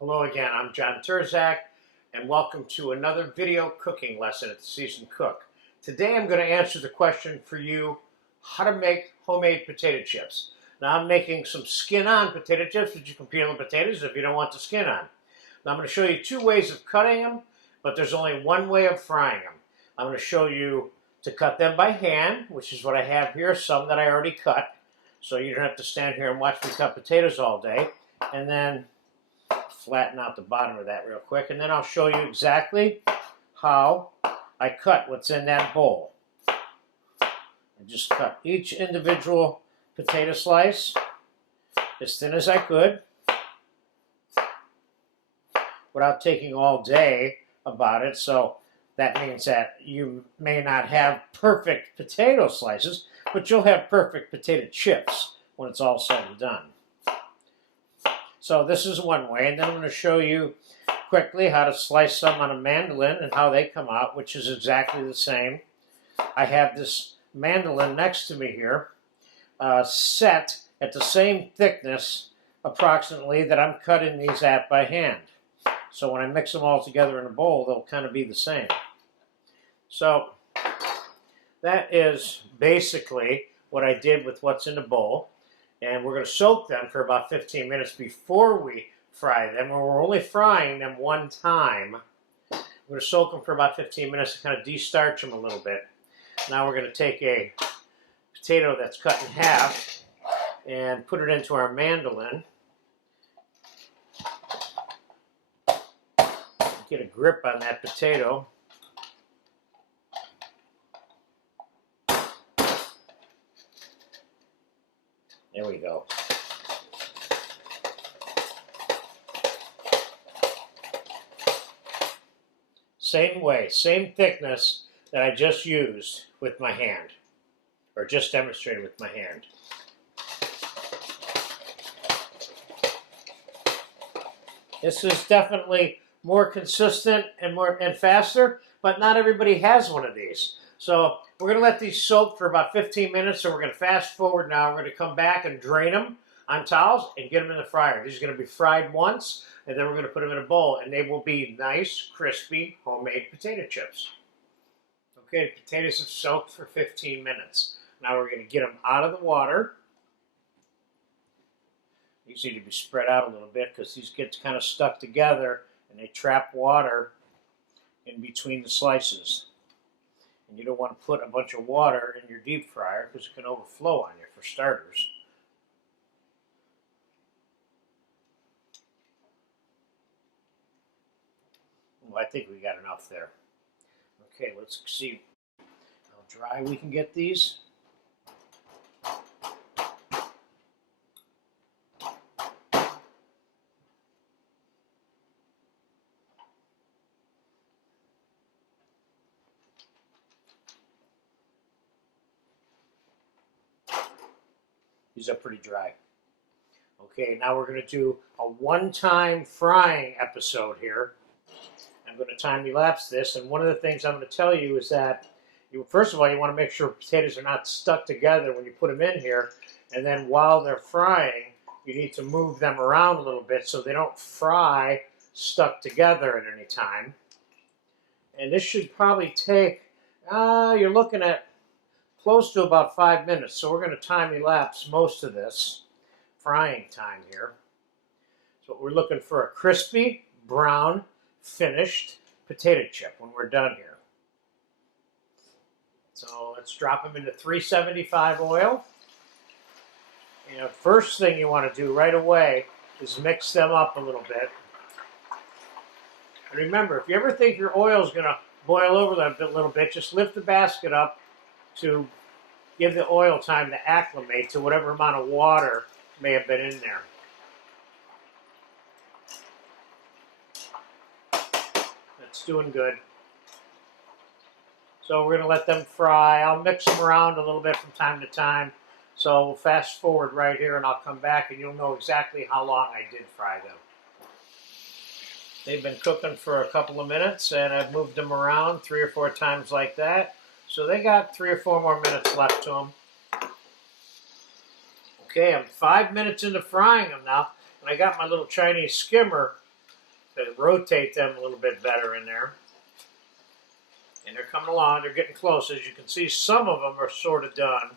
Hello again, I'm John Terzak, and welcome to another video cooking lesson at the Seasoned Cook. Today I'm going to answer the question for you, how to make homemade potato chips. Now I'm making some skin-on potato chips, but you can peel the potatoes if you don't want the skin on. Now I'm going to show you two ways of cutting them, but there's only one way of frying them. I'm going to show you to cut them by hand, which is what I have here, some that I already cut, so you don't have to stand here and watch me cut potatoes all day. And then flatten out the bottom of that real quick, and then I'll show you exactly how I cut what's in that bowl. I just cut each individual potato slice as thin as I could without taking all day about it, so that means that you may not have perfect potato slices, but you'll have perfect potato chips when it's all said and done. So this is one way, and then I'm going to show you quickly how to slice some on a mandolin and how they come out, which is exactly the same. I have this mandolin next to me here, set at the same thickness approximately that I'm cutting these at by hand. So when I mix them all together in a bowl, they'll kind of be the same. So that is basically what I did with what's in the bowl. And we're going to soak them for about 15 minutes before we fry them. And we're only frying them one time. We're going to soak them for about 15 minutes to kind of de-starch them a little bit. Now we're going to take a potato that's cut in half and put it into our mandolin. Get a grip on that potato. There we go. Same way, same thickness that I just used with my hand, or just demonstrated with my hand. This is definitely more consistent and faster, but not everybody has one of these. So we're going to let these soak for about 15 minutes, so we're going to fast forward now. We're going to come back and drain them on towels and get them in the fryer. These are going to be fried once, and then we're going to put them in a bowl, and they will be nice, crispy, homemade potato chips. Okay, the potatoes have soaked for 15 minutes. Now we're going to get them out of the water. These need to be spread out a little bit because these get kind of stuck together, and they trap water in between the slices. And you don't want to put a bunch of water in your deep fryer because it can overflow on you, for starters. Well, I think we got enough there. Okay, let's see how dry we can get these. These are pretty dry. Okay, now we're going to do a one-time frying episode here. I'm going to time-elapse this, and one of the things I'm going to tell you is that, first of all, you want to make sure potatoes are not stuck together when you put them in here, and then while they're frying, you need to move them around a little bit so they don't fry stuck together at any time. And this should probably take, you're looking at close to about 5 minutes, so we're going to time-elapse most of this frying time here. So we're looking for a crispy, brown, finished potato chip when we're done here. So let's drop them into 375 oil. And the first thing you want to do right away is mix them up a little bit. And remember, if you ever think your oil is going to boil over a little bit, just lift the basket up to give the oil time to acclimate to whatever amount of water may have been in there. That's doing good. So we're going to let them fry. I'll mix them around a little bit from time to time. So we'll fast forward right here, and I'll come back, and you'll know exactly how long I did fry them. They've been cooking for a couple of minutes, and I've moved them around 3 or 4 times like that. So they got 3 or 4 more minutes left to them. Okay, I'm 5 minutes into frying them now, and I got my little Chinese skimmer to rotate them a little bit better in there. And they're coming along. They're getting close. As you can see, some of them are sort of done,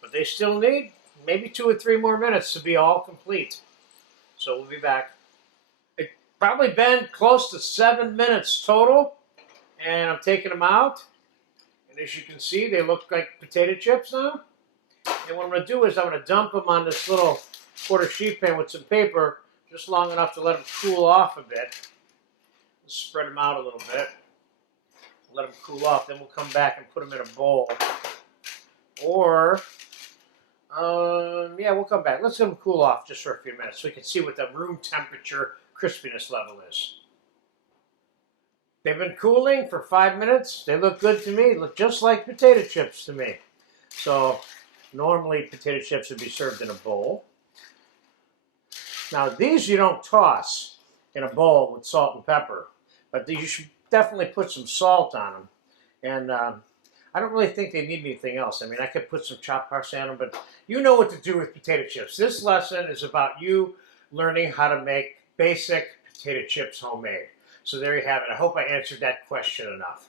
but they still need maybe 2 or 3 more minutes to be all complete. So we'll be back. It's probably been close to 7 minutes total, and I'm taking them out. And as you can see, they look like potato chips now. And what I'm going to do is I'm going to dump them on this little quarter sheet pan with some paper, just long enough to let them cool off a bit. Spread them out a little bit. Let them cool off. Then we'll come back and put them in a bowl. Or, yeah, we'll come back. Let's let them cool off just for a few minutes so we can see what the room temperature crispiness level is. They've been cooling for 5 minutes. They look good to me. Look just like potato chips to me. So normally potato chips would be served in a bowl. Now these you don't toss in a bowl with salt and pepper, but you should definitely put some salt on them. And I don't really think they need anything else. I mean, I could put some chopped parsley on them, but you know what to do with potato chips. This lesson is about you learning how to make basic potato chips homemade. So there you have it. I hope I answered that question enough.